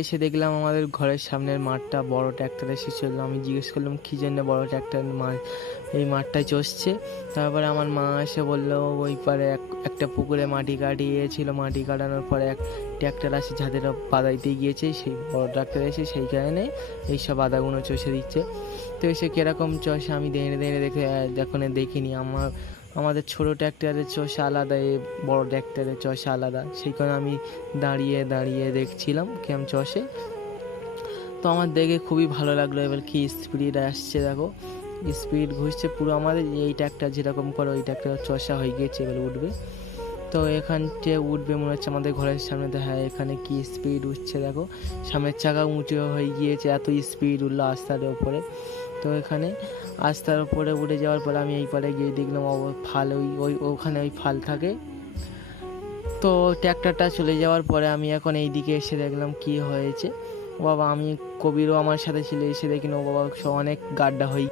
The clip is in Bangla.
এসে দেখলাম আমাদের ঘরের সামনের মাঠটা বড় ট্র্যাক্টর এসে চলল আমি জিজ্ঞেস করলাম কী জন্য বড় ট্র্যাক্টর এই মাঠটায় চষছে তারপরে আমার মা এসে বলল ওই পারে এক একটা পুকুরে মাটি কাটিয়েছিল মাটি কাটানোর পরে এক ট্র্যাক্টর আসে যাদের বাদাইতে গিয়েছে সেই বড় ট্র্যাক্টর এসে সেই কারণে এইসব বাদাগুলো চষে দিচ্ছে তো এসে কীরকম চষে আমি দেড়ে দেড়ে দেখে দেখিনি আমার আমাদের ছোটো ট্র্যাক্টরের চষা আলাদা এ বড় ট্র্যাক্টরের চষা আলাদা। সেই কারণে আমি দাঁড়িয়ে দাঁড়িয়ে দেখছিলাম কেম চষে। তো আমার দেখে খুবই ভালো লাগল এবার কি স্পিড আসছে, দেখো। স্পিড ঘুষছে পুরো আমাদের, এই ট্র্যাক্টর যেরকম করে ওই ট্র্যাক্টর চষা হয়ে গিয়েছে এবার উঠবে। তো এখানটে উঠবে মনে হচ্ছে আমাদের ঘরের সামনে। তো হ্যাঁ এখানে কি স্পিড উঠছে দেখো। সামনের চাকা উঁচু হয়ে গিয়েছে, এত স্পিড উঠল আস্তার ওপরে। তো এখানে আস্তার উপরে উঠে যাওয়ার পরে আমি এই পারে গিয়ে দেখলাম ফাল, ওই ওই, ওখানে ওই ফাল থাকে। তো ট্র্যাক্টরটা চলে যাওয়ার পরে আমি এখন এই দিকে এসে দেখলাম কি হয়েছে। বাবা, আমি কবিরও আমার সাথে ছিল, এসে দেখি না ও বাবা, সব অনেক গাড্ডা হয়ে